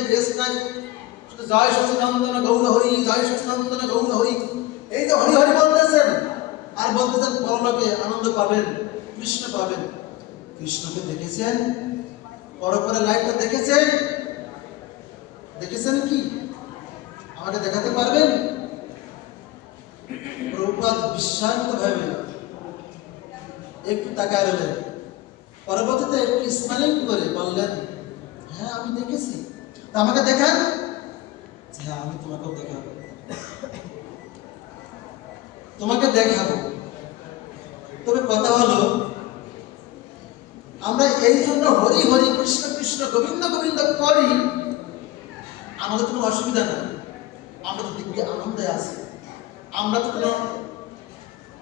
নাই, রেস নাই, শুধু জয় সচিদানন্দন গৌর হরি, জয় সচিদানন্দন গৌর হরি, এই যে হরি হরি বলতেছেন আর বলতেছেন পরলোকে আনন্দ পাবেন, কৃষ্ণ পাবেন। কৃষ্ণকে দেখেছেন? পরপরে লাইটটা দেখেছেন? দেখেছেন কি? আমাকে দেখাতে পারবেন? প্রভুপাদ বিস্ময়িত ভাবে একটু তাকায় রইলেন, পরবর্তীতে একটু স্মাইলিং করে বললেন, হ্যাঁ আমি দেখেছি। তা আমাকে দেখান। হ্যাঁ আমি তোমাকেও দেখাবো, তোমাকে দেখাবো। তবে কথা হলো, আমরা এই জন্য হরি হরি কৃষ্ণ কৃষ্ণ গোবিন্দ গোবিন্দ করি, আমাদের কোনো অসুবিধা নাই, আমরা তো দিব্য আনন্দে আছি, আমরা তো কোনো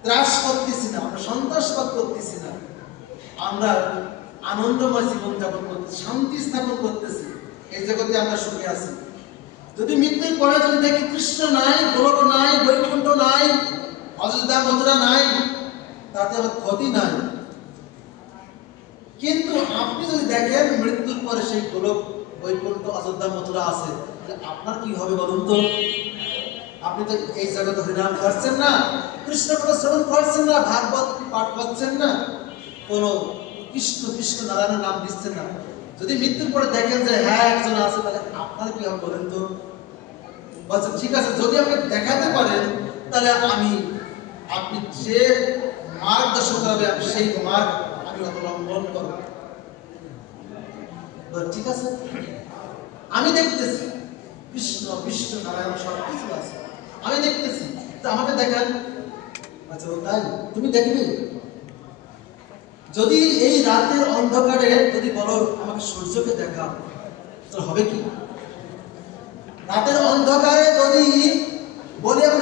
ত্রাস করতেছি না, আমরা সন্ত্রাসবাদ করতেছি না, আমরা আনন্দময় জীবন যাপন করতেছি, শান্তি স্থাপন করতেছি, এই জগতে আমরা সুখে আছি। যদি মৃত্যুর পরে যদি দেখি কৃষ্ণ নাই, গোলক নাই, বৈকুণ্ঠ নাই, অযোধ্যা মথুরা নাই, তাতে আমার ক্ষতি নাই। কিন্তু আপনি যদি দেখেন মৃত্যুর পরে সেই গোলক, বৈকুণ্ঠ, অযোধ্যা মথুরা আছে, তাহলে আপনার কি হবে বলুন তো? আপনি তো এই জগতে হরিনাম করছেন না, কৃষ্ণ কথা শ্রবণ করছেন না, ভাগবত পাঠ করছেন না, কোন কৃষ্ণ কৃষ্ণ নারায়ণের নাম দিচ্ছেন না। যদি মৃত্যুর পরে দেখেন যে হ্যাঁ একজন আছে, তাহলে আপনার কি হবে বলেন তো? বলছেন ঠিক আছে, যদি আপনি দেখাতে পারেন তাহলে আমি, আপনি যে মার্গদর্শন করাবে আমি সেই মার্গ আমি অবলম্বন করব। ঠিক আছে, আমি দেখতেছি কৃষ্ণ কৃষ্ণ নারায়ণ সব কিছু আছে, আমি দেখতেছি, তো আমাকে দেখান। আচ্ছা তাই তুমি দেখবে? যদি এই রাতের অন্ধকারে যদি বলো আমাকে সূর্যকে দেখাও, তাহলে হবে কি? রাতের অন্ধকারে যদি বলি আমি